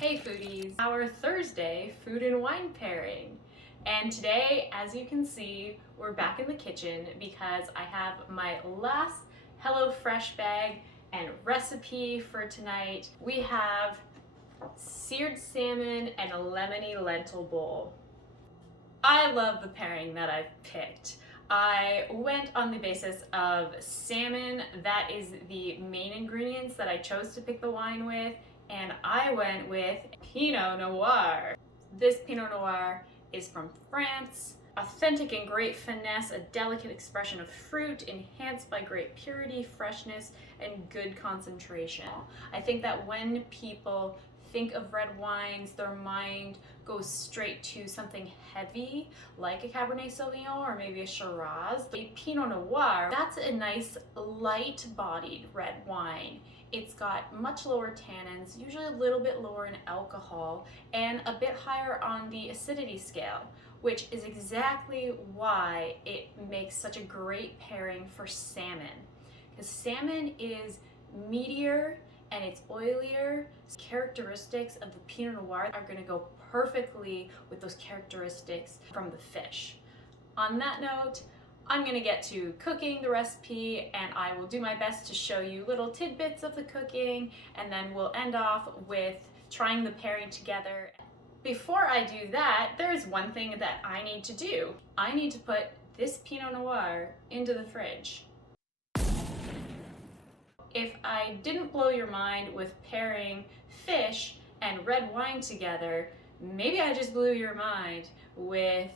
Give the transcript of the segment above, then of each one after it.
Hey foodies! Our Thursday food and wine pairing. And today, as you can see, we're back in the kitchen because I have my last HelloFresh bag and recipe for tonight. We have seared salmon and a lemony lentil bowl. I love the pairing that I've picked. I went on the basis of salmon, that is the main ingredients that I chose to pick the wine with, and I went with Pinot Noir. This Pinot Noir is from France. Authentic and great finesse, a delicate expression of fruit enhanced by great purity, freshness, and good concentration. I think that when people think of red wines, their mind goes straight to something heavy, like a Cabernet Sauvignon or maybe a Shiraz. A Pinot Noir, that's a nice light-bodied red wine. It's got much lower tannins, usually a little bit lower in alcohol, and a bit higher on the acidity scale, which is exactly why it makes such a great pairing for salmon. Because salmon is meatier and it's oilier. Characteristics of the Pinot Noir are gonna go perfectly with those characteristics from the fish. On that note, I'm gonna get to cooking the recipe, and I will do my best to show you little tidbits of the cooking, and then we'll end off with trying the pairing together. Before I do that, there's one thing that I need to do. I need to put this Pinot Noir into the fridge. If I didn't blow your mind with pairing fish and red wine together, maybe I just blew your mind with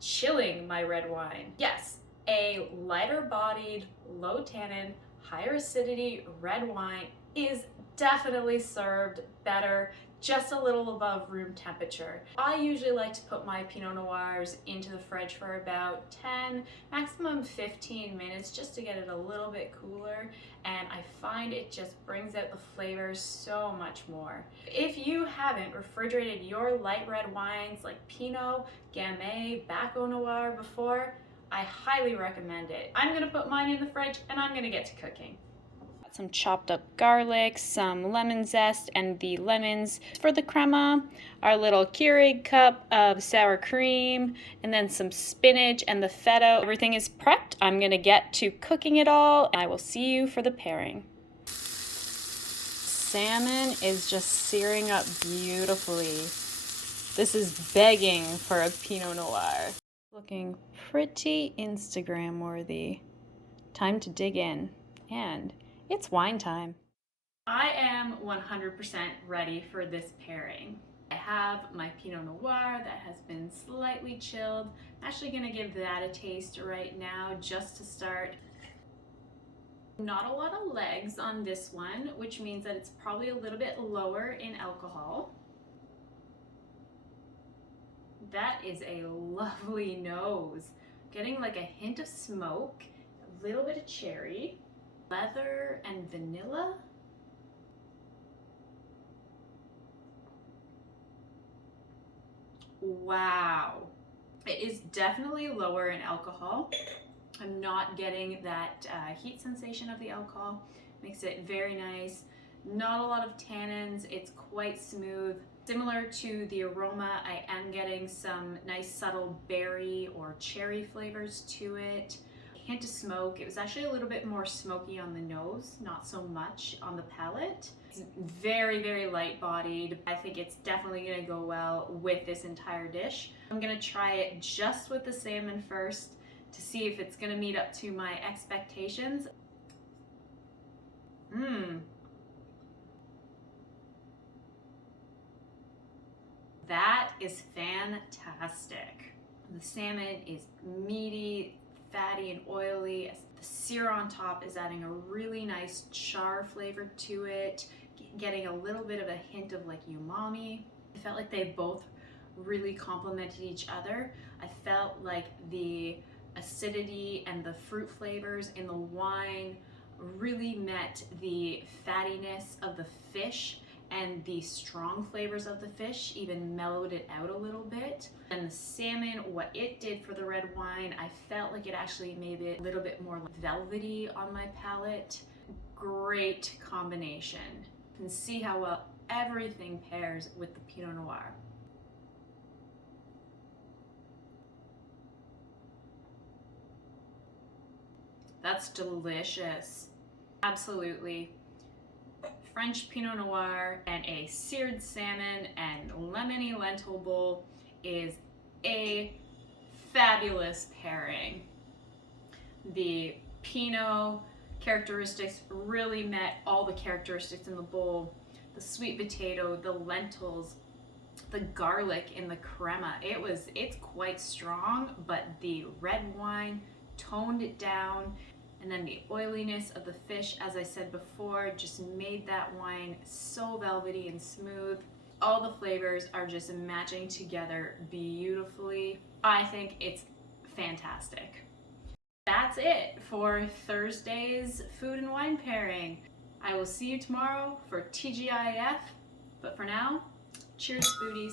chilling my red wine. Yes, a lighter bodied, low tannin, higher acidity red wine is definitely served better, just a little above room temperature. I usually like to put my Pinot Noirs into the fridge for about 10, maximum 15 minutes just to get it a little bit cooler, and I find it just brings out the flavors so much more. If you haven't refrigerated your light red wines like Pinot, Gamay, Baco Noir before, I highly recommend it. I'm gonna put mine in the fridge and I'm gonna get to cooking. Some chopped up garlic, some lemon zest, and the lemons for the crema, our little Keurig cup of sour cream, and then some spinach and the feta. Everything is prepped. I'm gonna get to cooking it all, and I will see you for the pairing. Salmon is just searing up beautifully. This is begging for a Pinot Noir. Looking pretty Instagram worthy. Time to dig in, and it's wine time. I am 100% ready for this pairing. I have my Pinot Noir that has been slightly chilled. I'm actually gonna give that a taste right now just to start. Not a lot of legs on this one, which means that it's probably a little bit lower in alcohol. That is a lovely nose. Getting like a hint of smoke, a little bit of cherry, leather and vanilla. Wow. It is definitely lower in alcohol. I'm not getting that heat sensation of the alcohol. Makes it very nice. Not a lot of tannins. It's quite smooth. Similar to the aroma, I am getting some nice subtle berry or cherry flavors to it. Hint of smoke. It was actually a little bit more smoky on the nose, not so much on the palate. It's very, very light bodied. I think it's definitely gonna go well with this entire dish. I'm gonna try it just with the salmon first to see if it's gonna meet up to my expectations. That is fantastic. The salmon is meaty, fatty and oily. The sear on top is adding a really nice char flavor to it, getting a little bit of a hint of like umami. I felt like they both really complemented each other. I felt like the acidity and the fruit flavors in the wine really met the fattiness of the fish, and the strong flavors of the fish even mellowed it out a little bit. And the salmon, what it did for the red wine, I felt like it actually made it a little bit more velvety on my palate. Great combination. and see how well everything pairs with the Pinot Noir. That's delicious. Absolutely. French Pinot Noir and a seared salmon and lemony lentil bowl is a fabulous pairing. The Pinot characteristics really met all the characteristics in the bowl. The sweet potato, the lentils, the garlic in the crema. It's quite strong, but the red wine toned it down. And then the oiliness of the fish, as I said before, just made that wine so velvety and smooth. All the flavors are just matching together beautifully. I think it's fantastic. That's it for Thursday's food and wine pairing. I will see you tomorrow for TGIF, but for now, cheers foodies.